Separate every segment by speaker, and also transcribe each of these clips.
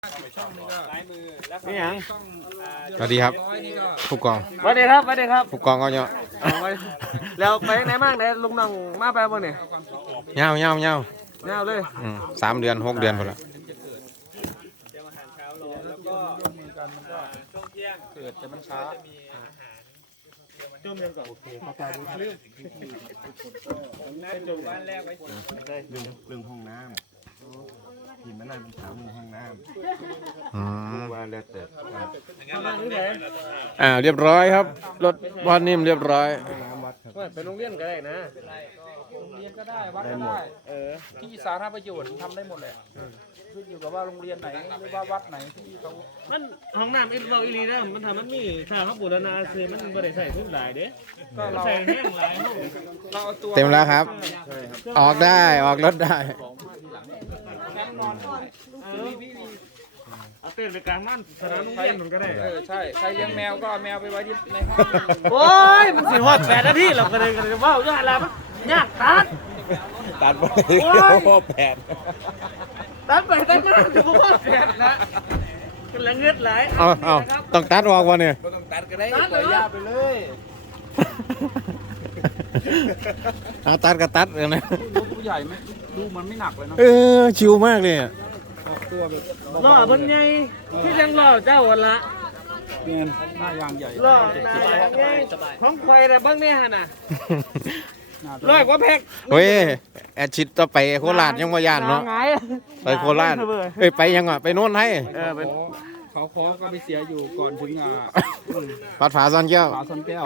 Speaker 1: นี่ยัง
Speaker 2: สวัสดีครับผู้กอง
Speaker 1: สวัสดีครับสวัสดีครับ
Speaker 2: ผู้กองก็เนาะ
Speaker 1: แล้วไปไหนบ้างไหนลุงน้องมาไปบ่เนี่ย
Speaker 2: เงา
Speaker 1: เงาเลย
Speaker 2: 3 เดือน 6 เดือนพอละ
Speaker 1: เกิดแต่มันช้าจุ่มยังก่อนโอเคเข้าใจดูเรื่องจุ่มบ้านแรกไว้
Speaker 3: เรื่องห้องน้ำหินมันนั่นเป็นถามในห้องน้ำว่าแล้วแต่
Speaker 2: เรียบร้อยครับรถบอลนิ่มเรียบร้อย
Speaker 1: เป็นโรงเรียนก็ได้นะโรงเรียนก็ได้วัดก็ได้ที่สาธารณประโยชน์ทำได้หมดแหละขึ้นอยู่กับว่าโรงเรียนไหนหรือว่าวัดไหนที่เขา
Speaker 4: มันห้องน้ำเราอีลีนะมันทำมันมีถ้าเขาบูรณาคือมันไม่ได้ใส่ทุนหลายเด้ก็เราใส่แห้งหลาย
Speaker 1: เราเอาตัว
Speaker 2: เต็มแล้วครับออกได้ออกรถได้
Speaker 4: เอาเต้นไปกลางนั่นสนามเล่นมันก็ได้
Speaker 1: ใช่ใครเลี้ยงแมวก็แมวไปไว้ที่ในห้อง
Speaker 4: โอ้ยมันสิฮอด8 นาทีเราก็เลยว่าย่าแล้วมันยาก
Speaker 3: ตัดไปพ่อ8
Speaker 4: ตัดไปตัดมาจะพ่อ8นะกันละเงือดไหล
Speaker 2: เอาต้องตัดออกวะเนี่ย
Speaker 1: ต้องตัดก็ได้ปล่อยยาไปเลย
Speaker 2: ตัดก็ตัดเลยนะ
Speaker 1: ผู้ใหญ่ไหมดูมันไม่หนักเลยเนาะ
Speaker 2: ชิวมากเลย
Speaker 4: หล่อมันไงที่ยังหล่อเจ้าวันละ
Speaker 1: เงินหน้ายางใหญ่
Speaker 4: หล่อหน้ายางใหญ่ของใครนะบ้างเนี่ยฮะน่ะร้อยกว่าแพ็ค
Speaker 2: เฮ้ยแอดชิดต่อไปโคราชยังว่าย่านเนาะไปโคราชไปยังอ่ะไปโน่นให้
Speaker 1: เขาก็ไปเสียอยู่ก่อนถึง
Speaker 2: ปัดฝาซ่อนแก้ว
Speaker 1: ฝาซ่อนแก้ว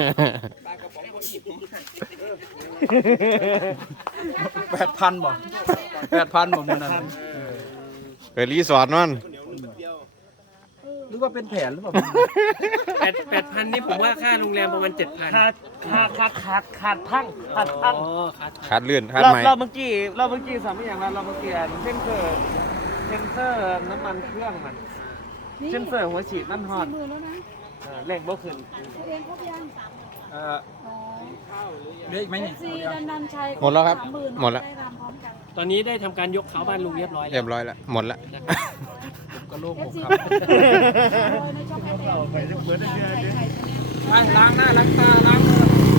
Speaker 1: 8,000 บ่มันนั้น
Speaker 2: ไปรีสอร์ทนั่น
Speaker 1: หรือว่าเป็นแผนหรือเปล่า
Speaker 4: 8,000นี่ผมว่าค่าโรงแรมประมาณ 7,000ขาดพัง
Speaker 2: ขาดเลื่อนขาดใหม่
Speaker 4: เราเมื่อกี้สามอย่างเราเมื่อกี้เซนเซอร์น้ำมันเครื่องมันเซนเซอร์หัวฉีดน้ำฮอตเร่งบ่ขึ้น
Speaker 5: เรียนครบยัง
Speaker 1: เรียกไหมนี่
Speaker 2: หมดแล้วครับหมดแล้ว
Speaker 4: ตอนนี้ได้ทำการยกเขาบ้านลุงเรียบร้อย
Speaker 2: แล้วหมดแล้ว
Speaker 1: ก็โล่งอกครับล้างหน้าล้างตาล้างมือ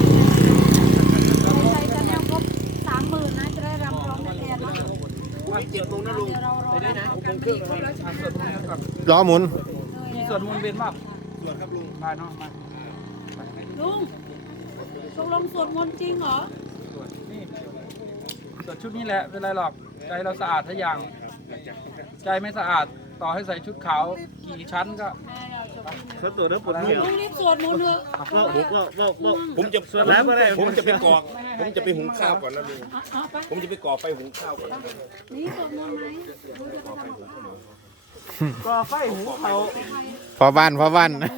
Speaker 5: ใช้จะแนวครบ30,000นะจะได้รำร้องนักเรียนนะ
Speaker 1: ว่า7 โมงนะลุงไปได้นะ6 โมงครึ่ง
Speaker 2: ล้อหมุน
Speaker 1: มีส่วนมูลเวียนมากส่วนครับลุงมาเนาะมา
Speaker 5: ลุงตกลงสวดมนต์จริงเหรอ
Speaker 1: สวดชุดนี้แหละเป็นไรหรอกใจเราสะอาดทุกอย่างใจไม่สะอาดต่อให้ใส่ชุดขาวกี่ชั้นก็
Speaker 4: สวดตัวน้ำปวดหัว
Speaker 5: ลุงรีบสวดมนต์เถอะ
Speaker 3: ผมจะสวดแล้วผมจะไปกรอกผมจะไปหุงข้าวก่อนนะลุงผมจะไปกรอกไปหุงข้าวก่อน
Speaker 5: นี่สวดมนต์ไหม
Speaker 4: ก่อไฟหุงเขา
Speaker 2: พอบ้านก่อ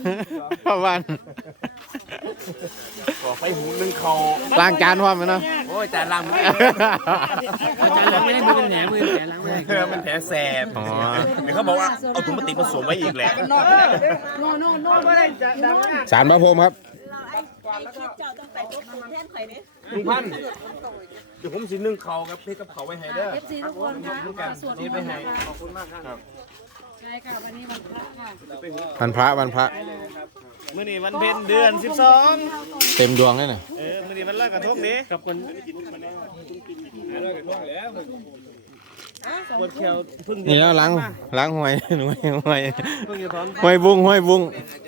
Speaker 3: ไฟหุงนึ่งเขา
Speaker 2: ล้างจานพร้อมไหมเนาะ
Speaker 1: โอ้ยจานล้างไม่
Speaker 4: ได้มือเป็นแผลล้างไม่ได้
Speaker 3: มันแผลแสบเดี๋ยวเขาบอกว่าเอาถุงพลาสติกมาสวมไว้อีกแหละ
Speaker 5: โน่
Speaker 4: ไม่ได้จะดัง
Speaker 2: สารพระพรหมครับ
Speaker 5: ไอ้คลิปเจ้าต้องไปพบคุณแทนใครเนี่ย
Speaker 3: 1,000เดี๋ยวผมสินึ่งเขาครับเพชรกับเขาไว้ให้เด้อ
Speaker 5: FC ทุกคนค่ะสวดมนต์นะคะ
Speaker 1: ขอบคุณมากครับ
Speaker 5: ใช่ค่ะวันนี้วันพระค่ะ
Speaker 2: วันพระ
Speaker 4: มื้อนี้วันเพ็ญเดือน12
Speaker 2: เต็มดวงเลยน่ะ
Speaker 4: มื้อนี้วันลอยกระทงนี้กับคนบนแถวพึ่ง
Speaker 2: นี่แล้วล้างหวยหวยบุ้ง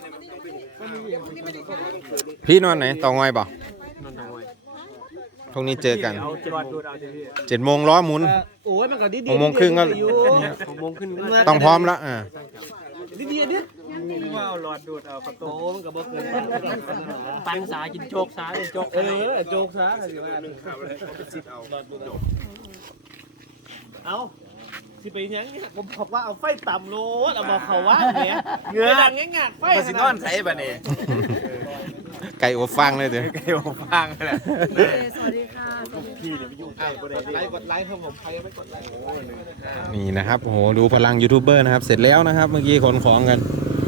Speaker 2: พี่นอนไหนต่อหวยบ่พรุ่งนี้เจอกัน7 โมงล้อหมุน
Speaker 4: โอ้ยมันก็ดี
Speaker 2: 6 โมงครึ่งก็
Speaker 4: 6 โมงครึ่ง
Speaker 2: ต้องพร้อมแล้ว
Speaker 4: ดีว่าเอาหลอดดูดเอาประตูมันก็บ่เกินปังสากินโจกสาโจกโจกสาสิว่าเอาสิไปยังผมบอกว่าเอาไฟต่ำโลดเอามาเขาว่าเนี่ยเงือดังง่ายๆไฟ
Speaker 3: สินอนใส่บ่นี่
Speaker 2: ไก่อบฟางเลยเด้อ
Speaker 3: ไก่อบฟางแหละ
Speaker 5: สวัสดีค่ะ
Speaker 3: พี่เดี๋ยวไปยุ่งกดไลค์ครับผมใครไม่กดไลค์
Speaker 2: นี่นะครับโอ้โหดูพลังยูทูบเบอร์นะครับเสร็จแล้วนะครับเมื่อกี้ขนของกัน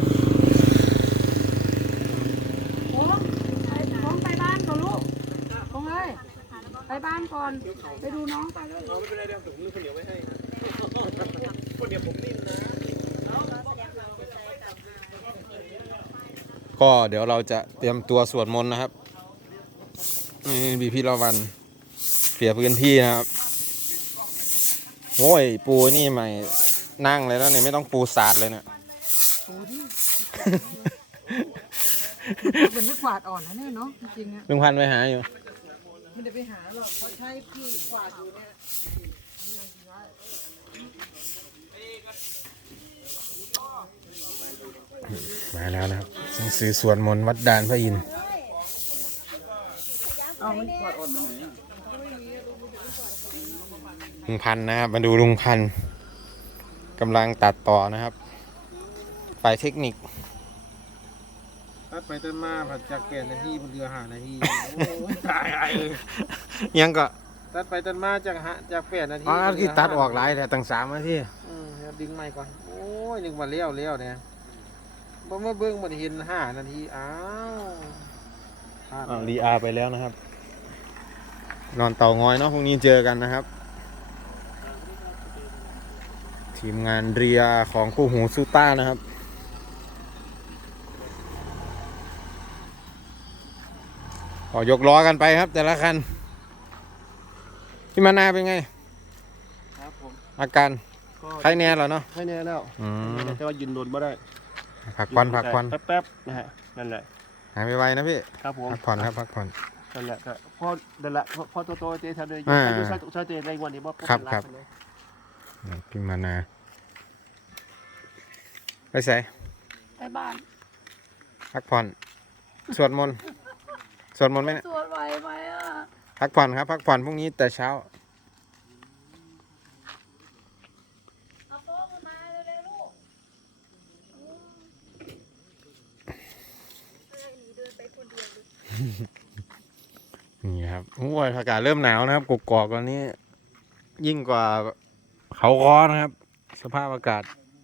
Speaker 5: ไปบ้านก่อนลูกไปบ้านก่อนไปดูน้องไปเลย
Speaker 3: ไม่เป็นไรเดี๋ยวผมลืมคนเดียวไว้ให้คนเดียวผมนิ่งนะ
Speaker 2: ก็เดี๋ยวเราจะเตรียมตัวสวดมนต์นะครับนี่พี่ละวันเปลี่ยนพื้นที่นะครับโอ้ยปูนี่ใหม่นั่งเลยแล้วเนี่ยไม่ต้องปูสาดเลยเนี่ย
Speaker 5: เป็นไม่กวาดอ่อนนะเนี่ยเนาะจริงๆอ่ะ
Speaker 2: ลุงพันธุ์ไปหาอยู่
Speaker 5: ไม่ได้ไปหาหรอกเพราะใช้พี่กวาดอยู่เนี่ย
Speaker 2: มาแล้วนะครับหนังสือสวดมนต์วัดดานพระอินทร์ลุงพันธุ์นะครับมาดูลุงพันธุ์กำลังตัดต่อนะครับฝ่ายเทคนิค
Speaker 4: ตัดไปตัดมาผัดจาก8 นาทีมันเหลือ5 นาทีโอ้ยตายเลย
Speaker 2: ยังก็
Speaker 4: ตัดไปตัดมาจาก8 นาที
Speaker 2: อ๋อที่ตัดออกหลายแต่ตั้ง3 นาที
Speaker 4: เดี๋ยวดึงไม้ก่อนโอ้ยนึกว่าเลี้ยวเนี่ยบ่มาเบิ่งมันเห็น5 นาทีอ้าว
Speaker 2: รีอาไปแล้วนะครับ นอนเต่างอยเนาะพรุ่งนี้เจอกันนะครับ ทีมงานเรียของคู่หูซูต้านะครับก็ยกล้อกันไปครับ แต่ละคันพี่มานาเป็นไง
Speaker 3: ครับผม
Speaker 2: อาการใครแน่เหรอเนาะ
Speaker 3: ให้แน่แล้ว แต่ว่ายืนโดนไม่ได้
Speaker 2: ผักควันผักควัน
Speaker 3: แป๊บๆนะฮะนั่นแหละ
Speaker 2: หายไปไวนะพี่
Speaker 3: ครับผม
Speaker 2: พักผ่อนครับพักผ่อน
Speaker 3: นั่นแหละก็พอนั่นแหละพอโตๆเจ๊ทำเลย
Speaker 2: อ่า
Speaker 3: อายุใช้เจ๊ในวันนี้บ่
Speaker 2: ครับ พี่มานาไปใส่
Speaker 5: ไปบ้าน
Speaker 2: พักผ่อนสวดมนต์สวดมนต์ไหมเนี่ย
Speaker 5: สวดไหวไหมอ่ะ
Speaker 2: พักผ่อนครับพักผ่อนพรุ่งนี้แต่เช้า
Speaker 5: เอาโต๊ะมาเร็วๆลูก
Speaker 2: นี่ครับโอ้ยอากาศเริ่มหนาวนะครับกกอกตอนนี้ ยิ่งกว่าเขาค้อนะครับ สภาพอากาศ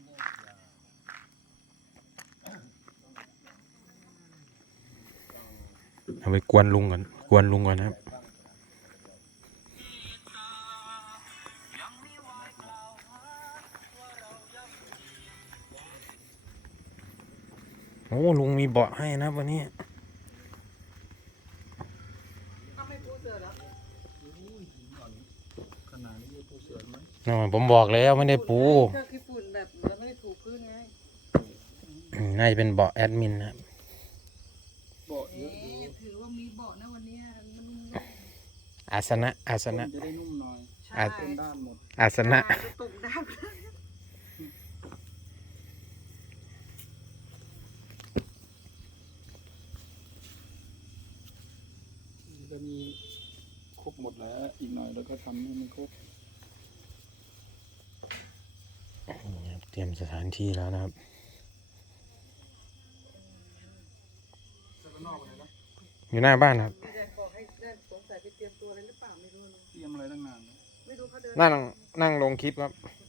Speaker 2: เอาไปกวนลุงก่อนนะครับ โอ้ลุงมีเบาะให้นะวันนี้ผมบอกแล้วไม่ได้ปู
Speaker 5: ก็คือฝุ่นแบบเราไม่ได้ถูพื้นไง
Speaker 2: น่าจะเป็นเบาะแอดมินนะครับ
Speaker 5: ถือว่ามีเบาะนะวันนี้มัน
Speaker 2: อาสนะอาสนะ
Speaker 1: จะได้นุ่มหน่อย
Speaker 2: อา
Speaker 1: เป็นด้านหมด
Speaker 2: อาสนะ
Speaker 5: ตกด้าน
Speaker 1: จะมีครบหมดแล้วอีกหน่อยแล้วก็ทำให้มันครบ
Speaker 2: นี่ครับเตรียมสถานที่แล้วนะครับ อยู่หน้าบ้านครับ
Speaker 5: บอกให้สงสัยไปเตรียมตัวอะไรหรือเปล่าไม่รู้
Speaker 1: เตรียมอะไรตั้งนาน
Speaker 5: ไม่รู้เขาเดิน
Speaker 2: นั่งลงคลิปครับ
Speaker 5: เ